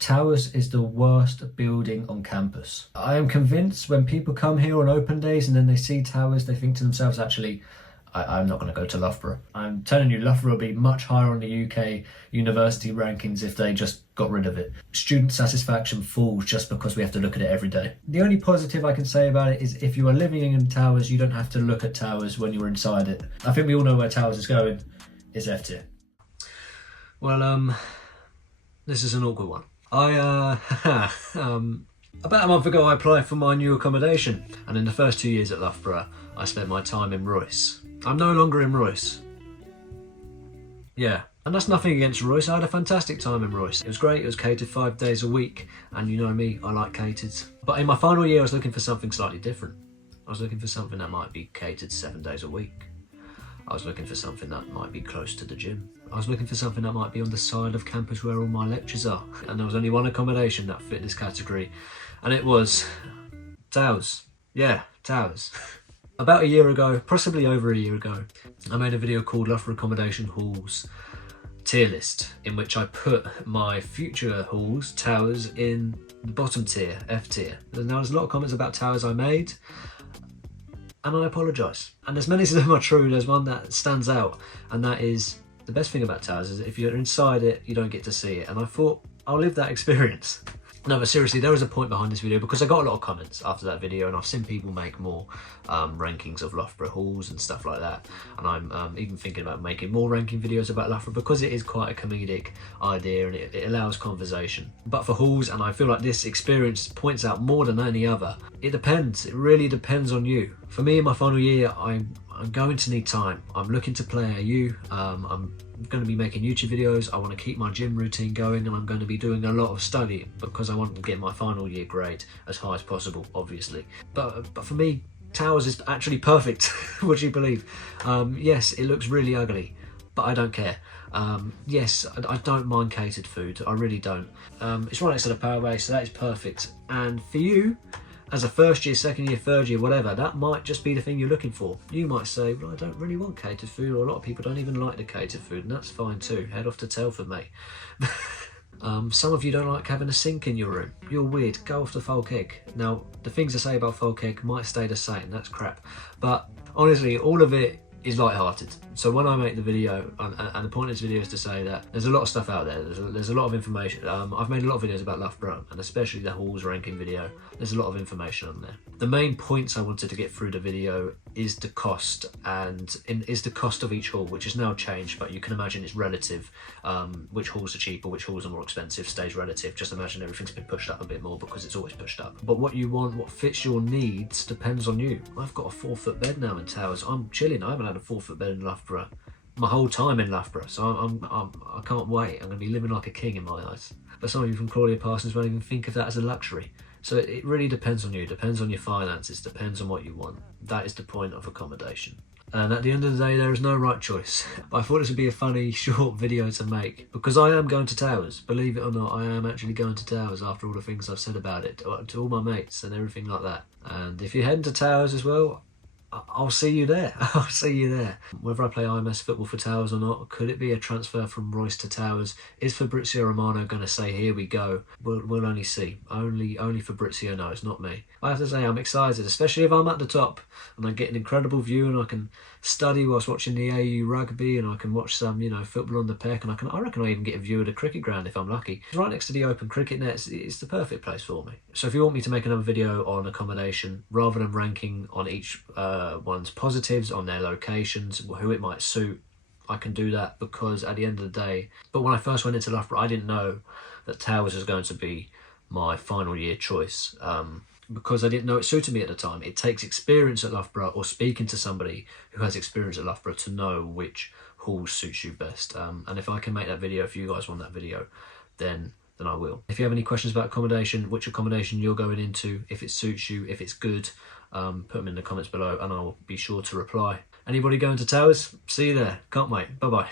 Towers is the worst building on campus. I am convinced when people come here on open days and then they see Towers, they think to themselves, actually, I'm not going to go to Loughborough. I'm telling you, Loughborough will be much higher on the UK university rankings if they just got rid of it. Student satisfaction falls just because we have to look at it every day. The only positive I can say about it is if you are living in Towers, you don't have to look at Towers when you're inside it. I think we all know where Towers is going. It's F tier. Well, this is an awkward one. About a month ago I applied for my new accommodation, and in the first 2 years at Loughborough I spent my time in Royce. I'm no longer in Royce. Yeah, and that's nothing against Royce. I had a fantastic time in Royce. It was great, it was catered 5 days a week, and you know me, I like catered. But in my final year I was looking for something slightly different. I was looking for something that might be catered 7 days a week. I was looking for something that might be close to the gym. I was looking for something that might be on the side of campus where all my lectures are. And there was only one accommodation that fit this category, and it was Towers. Yeah, Towers. About a year ago, possibly over a year ago, I made a video called Loughborough Accommodation Halls Tier List, in which I put my future halls, Towers, in the bottom tier, F tier. Now there's a lot of comments about Towers I made, and I apologise. And as many of them are true, there's one that stands out, and that is the best thing about Towers is that if you're inside it, you don't get to see it. And I thought, I'll live that experience. No, but seriously, there was a point behind this video because I got a lot of comments after that video, and I've seen people make more rankings of Loughborough halls and stuff like that. And I'm even thinking about making more ranking videos about Loughborough because it is quite a comedic idea and it allows conversation. But for halls, and I feel like this experience points out more than any other, it depends. It really depends on you. For me, in my final year, I'm going to need time. I'm looking to play AU. I'm going to be making YouTube videos. I want to keep my gym routine going, and I'm going to be doing a lot of studying because I want to get my final year grade as high as possible, obviously. But for me, Towers is actually perfect. Would you believe? Yes, it looks really ugly, but I don't care. Yes, I don't mind catered food. I really don't. It's right next to the power base, so that is perfect. And for you, as a first year, second year, third year, whatever, that might just be the thing you're looking for. You might say, well, I don't really want catered food, or a lot of people don't even like the catered food, and that's fine too. Head off to Telford, mate. Some of you don't like having a sink in your room. You're weird. Go off to Folk Egg. Now, the things I say about Folk Egg might stay the same. That's crap. But honestly, all of it is light-hearted. So when I make the video, and the point of this video is to say that there's a lot of stuff out there, there's a lot of information. I've made a lot of videos about Loughborough, and especially the halls ranking video. There's a lot of information on there. The main points I wanted to get through the video is the cost, and is the cost of each hall, which has now changed, but you can imagine it's relative. Which halls are cheaper, which halls are more expensive, stays relative. Just imagine everything's been pushed up a bit more because it's always pushed up. But what you want, what fits your needs, depends on you. I've got a 4-foot bed now in Towers. I'm chilling. I haven't had a 4-foot bed in Loughborough my whole time in Loughborough, so I can't wait. I'm going to be living like a king in my eyes. But some of you from Claudia Parsons won't even think of that as a luxury. So it really depends on you, depends on your finances, depends on what you want. That is the point of accommodation. And at the end of the day, there is no right choice. But I thought this would be a funny, short video to make, because I am going to Towers. Believe it or not, I am actually going to Towers after all the things I've said about it, to all my mates and everything like that. And if you're heading to Towers as well, I'll see you there. I'll see you there. Whether I play IMS football for Towers or not, could it be a transfer from Royce to Towers? Is Fabrizio Romano going to say, here we go? We'll only see. Only Fabrizio knows, not me. I have to say I'm excited, especially if I'm at the top and I get an incredible view and I can study whilst watching the AU rugby, and I can watch some, football on the peck, and I reckon I even get a view of the cricket ground if I'm lucky. It's right next to the open cricket nets. It's the perfect place for me. So if you want me to make another video on accommodation, rather than ranking on each one's positives, on their locations, who it might suit, I can do that, because at the end of the day, but when I first went into Loughborough, I didn't know that Towers was going to be my final year choice. Because I didn't know it suited me at the time. It takes experience at Loughborough, or speaking to somebody who has experience at Loughborough, to know which hall suits you best. And if I can make that video, if you guys want that video, then I will. If you have any questions about accommodation, which accommodation you're going into, if it suits you, if it's good, put them in the comments below and I'll be sure to reply. Anybody going to Towers? See you there. Can't wait. Bye-bye.